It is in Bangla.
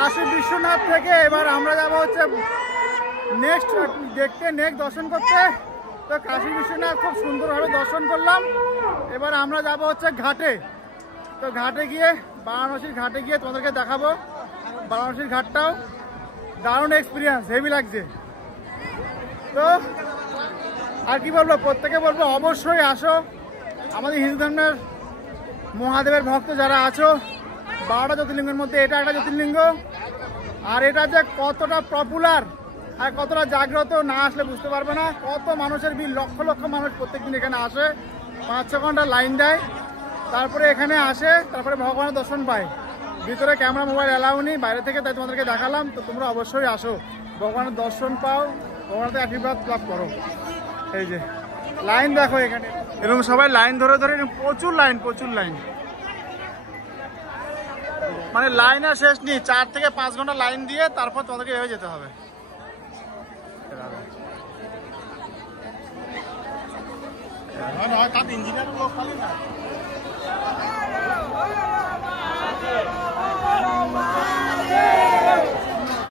কাশী বিশ্বনাথ থেকে এবার আমরা যাব হচ্ছে নেক্সট দেখতে, নেক্সট দর্শন করতে। তো কাশী বিশ্বনাথ খুব সুন্দরভাবে দর্শন করলাম। এবার আমরা যাব হচ্ছে ঘাটে। তো ঘাটে গিয়ে বারাণসীর ঘাটে গিয়ে তোমাদেরকে দেখাবো। বারাণসীর ঘাটটাও দারুণ এক্সপিরিয়েন্স, হেভি লাগছে। তো আর কি বলবো, প্রত্যেকে বলবো অবশ্যই আসো। আমাদের হিন্দু ধর্মের মহাদেবের ভক্ত যারা আছো, 12টা জ্যোতির্লিঙ্গের মধ্যে এটা একটা জ্যোতির্লিঙ্গ। আর এটা যে কতটা পপুলার আর কতটা জাগ্রত, না আসলে বুঝতে পারবে না। কত মানুষের ভিড়, লক্ষ লক্ষ মানুষ প্রত্যেকদিন এখানে আসে, 5-6 ঘন্টা লাইন দেয়, তারপরে এখানে আসে, তারপরে ভগবানের দর্শন পায়। ভিতরে ক্যামেরা মোবাইল অ্যালাউ নেই বাইরে থেকে, তাই তোমাদেরকে দেখালাম। তো তোমরা অবশ্যই আসো, ভগবানের দর্শন পাও, ভগবানের আশীর্বাদ লাভ করো। এই যে লাইন দেখো, এখানে এরকম সবাই লাইন ধরে ধরে, প্রচুর লাইন, প্রচুর লাইন, মানে লাইন আর শেষ নেই। 4 থেকে 5 ঘন্টা লাইন দিয়ে তারপর তোমাদেরকে এভাবে যেতে হবে। ইঞ্জিনিয়ার লোক খালি না।